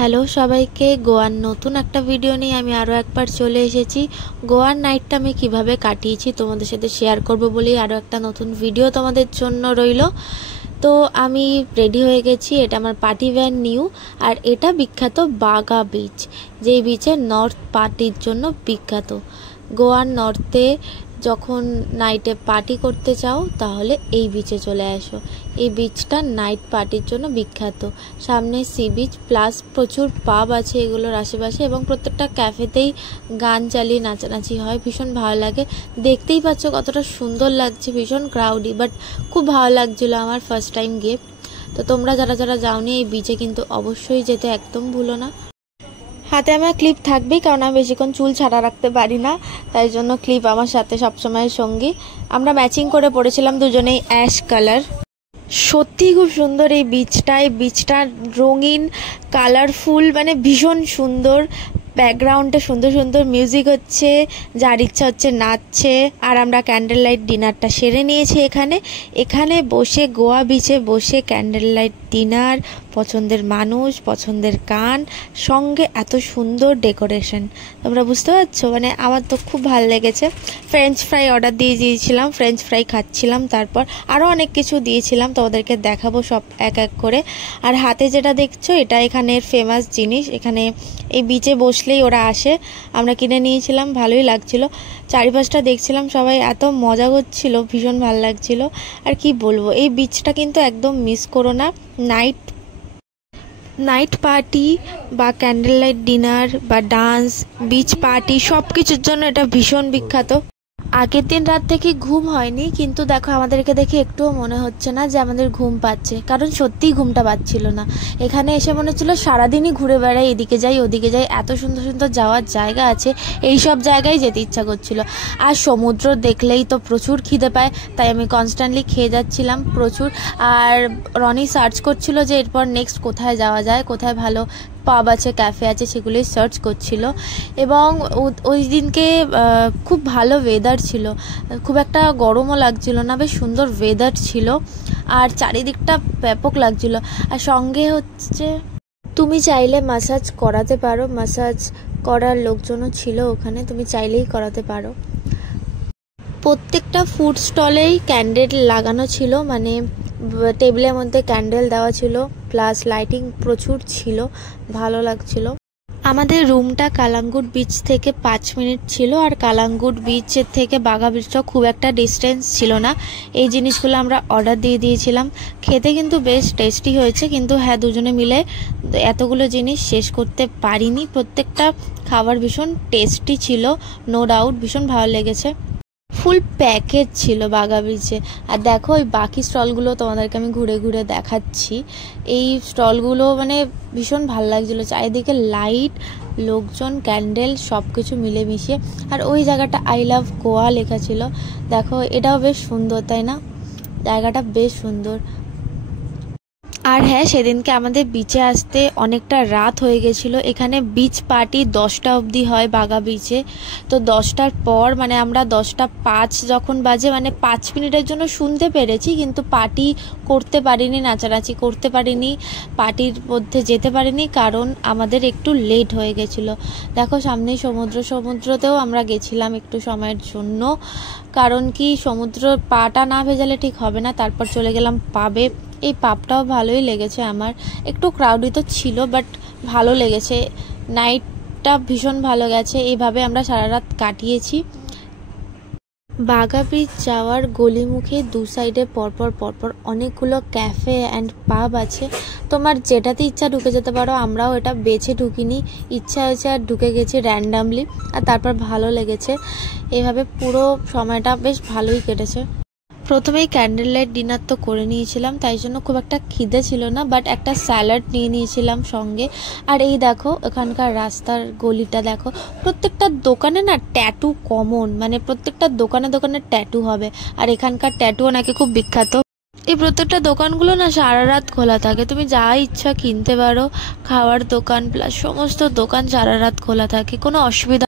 Hello সবাইকে, গোয়ার নতুন একটা ভিডিও নিয়ে আমি আরও একবার চলে এসেছি। গোয়ার নাইটটা আমি কিভাবে কাটিয়েছি তোমাদের সাথে শেয়ার করব বলেই আরও একটা নতুন ভিডিও তোমাদের জন্য রইল। তো আমি রেডি হয়ে গেছি, এটা আমার পার্টি ভ্যান নিউ, আর এটা বিখ্যাত বাগা বিচ, যেই বিচের নর্থ পার্টির জন্য বিখ্যাত। গোয়ার নর্থে যখন নাইটে পার্টি করতে চাও তাহলে এই বিচে চলে আসো। এই বিচটা নাইট পার্টির জন্য বিখ্যাত। সামনে সি বিচ প্লাস প্রচুর পাব আছে এগুলোর আশেপাশে, এবং প্রত্যেকটা ক্যাফেতেই গান চালিয়ে নাচানাচি হয়, ভীষণ ভালো লাগে। দেখতেই পাচ্ছ কতটা সুন্দর লাগছে, ভীষণ ক্রাউডি, বাট খুব ভালো লাগছিলো আমার ফার্স্ট টাইম গিয়ে। তো তোমরা যারা যারা যাওনি এই বিচে কিন্তু অবশ্যই যেতে একদম ভুলো না। হাতে আমার ক্লিপ থাকবেই, কারণ আমি বেশিক্ষণ চুল ছাড়া রাখতে পারি না, তাই জন্য ক্লিপ আমার সাথে সবসময় সঙ্গী। আমরা ম্যাচিং করে পড়েছিলাম দুজনেই অ্যাশ কালার। সত্যি খুব সুন্দর এই বিচটা রঙিন, কালারফুল, মানে ভীষণ সুন্দর। ব্যাকগ্রাউন্ডে সুন্দর সুন্দর মিউজিক হচ্ছে, যার ইচ্ছা হচ্ছে নাচছে। আর আমরা ক্যান্ডেল লাইট ডিনারটা সেরে নিয়েছি এখানে বসে, গোয়া বিচে বসে ক্যান্ডেল লাইট ডিনার, পছন্দের মানুষ, পছন্দের গান, সঙ্গে এত সুন্দর ডেকোরেশন। তোমরা বুঝতে পারছো, মানে আমার তো খুব ভালো লেগেছে। ফ্রেঞ্চ ফ্রাই অর্ডার দিয়ে দিয়েছিলাম, ফ্রেঞ্চ ফ্রাই খাচ্ছিলাম, তারপর আরও অনেক কিছু দিয়েছিলাম, তোমাদেরকে দেখাবো সব এক এক করে। আর হাতে যেটা দেখছো এটা এখানের ফেমাস জিনিস, এখানে এই বিচে বসলেই ওরা আসে, আমরা কিনে নিয়েছিলাম, ভালোই লাগছিল। চারিপাশটা দেখছিলাম, সবাই এত মজা করছিল, ভীষণ ভালো লাগছিল। আর কি বলবো, এই বিচটা কিন্তু একদম মিস করো না। নাইট পার্টি বা ক্যান্ডেল লাইট ডিনার বা ডান্স, বিচ পার্টি, সব কিছুর জন্য এটা ভীষণ বিখ্যাত। আগের দিন রাত থেকে ঘুম হয়নি, কিন্তু দেখো আমাদেরকে দেখে একটুও মনে হচ্ছে না যে আমাদের ঘুম পাচ্ছে, কারণ সত্যিই ঘুমটা পাচ্ছিল না। এখানে এসে মনে হচ্ছিল সারাদিনই ঘুরে বেড়াই, এদিকে যাই ওদিকে যাই, এত সুন্দর সুন্দর যাওয়ার জায়গা আছে, এই সব জায়গায় যেতে ইচ্ছা করছিল। আর সমুদ্র দেখলেই তো প্রচুর খিদে পায়, তাই আমি কনস্ট্যান্টলি খেয়ে যাচ্ছিলাম প্রচুর। আর রনি সার্চ করছিল যে এরপর নেক্সট কোথায় যাওয়া যায়, কোথায় ভালো পাব আছে, ক্যাফে আছে, সেগুলোই সার্চ করছিল। এবং ওই দিনকে খুব ভালো ওয়েদার ছিল, খুব একটা গরমও লাগছিল না, বেশ সুন্দর ওয়েদার ছিল, আর চারিদিকটা ব্যাপক লাগছিল। আর সঙ্গে হচ্ছে তুমি চাইলে ম্যাসাজ করাতে পারো, ম্যাসাজ করার লোকজনও ছিল ওখানে, তুমি চাইলেই করাতে পারো। প্রত্যেকটা ফুড স্টলেই ক্যান্ডেল লাগানো ছিল, মানে টেবিলের মধ্যে ক্যান্ডেল দেওয়া ছিল, প্লাস লাইটিং প্রচুর ছিল, ভালো লাগছিল। আমাদের রুমটা কালাঙ্গুট বিচ থেকে 5 মিনিট ছিল, আর কালাঙ্গুট বিচের থেকে বাগা বিচটা খুব একটা ডিস্টেন্স ছিল না। এই জিনিসগুলো আমরা অর্ডার দিয়ে দিয়েছিলাম, খেতে কিন্তু বেশ টেস্টি হয়েছে, কিন্তু হ্যাঁ দুজনে মিলে এতগুলো জিনিস শেষ করতে পারিনি। প্রত্যেকটা খাবার ভীষণ টেস্টি ছিল, নো ডাউট, ভীষণ ভালো লেগেছে। ফুল প্যাকেজ ছিল বাগা বিচে। আর দেখো ওই বাকি স্টলগুলো তোমাদেরকে আমি ঘুরে ঘুরে দেখাচ্ছি। এই স্টলগুলো মানে ভীষণ ভালো লাগছিলো, চারিদিকে লাইট, লোকজন, ক্যান্ডেল, সব কিছু মিলেমিশিয়ে। আর ওই জায়গাটা আই লাভ গোয়া লেখা ছিল, দেখো এটাও বেশ সুন্দর, তাই না? জায়গাটা বেশ সুন্দর। আর হ্যাঁ, সেদিনকে আমাদের বিচে আসতে অনেকটা রাত হয়ে গেছিলো। এখানে বিচ পার্টি 10টা অবধি হয় বাগা বিচে। তো 10টার পর, মানে আমরা 10টা 5 যখন বাজে, মানে 5 মিনিটের জন্য শুনতে পেরেছি, কিন্তু পার্টি করতে পারিনি, নাচানাচি করতে পারিনি, পার্টির মধ্যে যেতে পারিনি, কারণ আমাদের একটু লেট হয়ে গেছিলো। দেখো সামনে সমুদ্রতেও আমরা গেছিলাম একটু সময়ের জন্য, কারণ কি সমুদ্র পাটা না ভেজালে ঠিক হবে না। তারপর চলে গেলাম পাবে। এই পাবটাও ভালোই লেগেছে আমার, একটু ক্রাউডি তো ছিল, বাট ভালো লেগেছে। নাইটটা ভীষণ ভালো গেছে, এইভাবে আমরা সারা রাত কাটিয়েছি। বাগা বিচ যাওয়ার গলিমুখে দু সাইডে পরপর অনেকগুলো ক্যাফে অ্যান্ড পাব আছে, তোমার যেটাতে ইচ্ছা ঢুকে যেতে পারো। আমরাও এটা বেছে ঢুকিনি, ইচ্ছা হয়েছে আর ঢুকে গেছি র্যান্ডামলি, আর তারপর ভালো লেগেছে। এভাবে পুরো সময়টা বেশ ভালোই কেটেছে। প্রথমেই ক্যান্ডেল লাইট ডিনার তো করে নিয়েছিলাম, তাই জন্য খুব একটা খিদে ছিল না, বাট একটা স্যালাড নিয়ে নিয়েছিলাম সঙ্গে। আর এই দেখো এখানকার রাস্তার গলিটা দেখো, প্রত্যেকটা দোকানে না ট্যাটু কমন, মানে প্রত্যেকটা দোকানে দোকানে ট্যাটু হবে। আর এখানকার ট্যাটুও নাকি খুব বিখ্যাত। এই প্রত্যেকটা দোকানগুলো না সারা রাত খোলা থাকে, তুমি যা ইচ্ছা কিনতে পারো, খাওয়ার দোকান প্লাস সমস্ত দোকান সারা রাত খোলা থাকে, কোনো অসুবিধা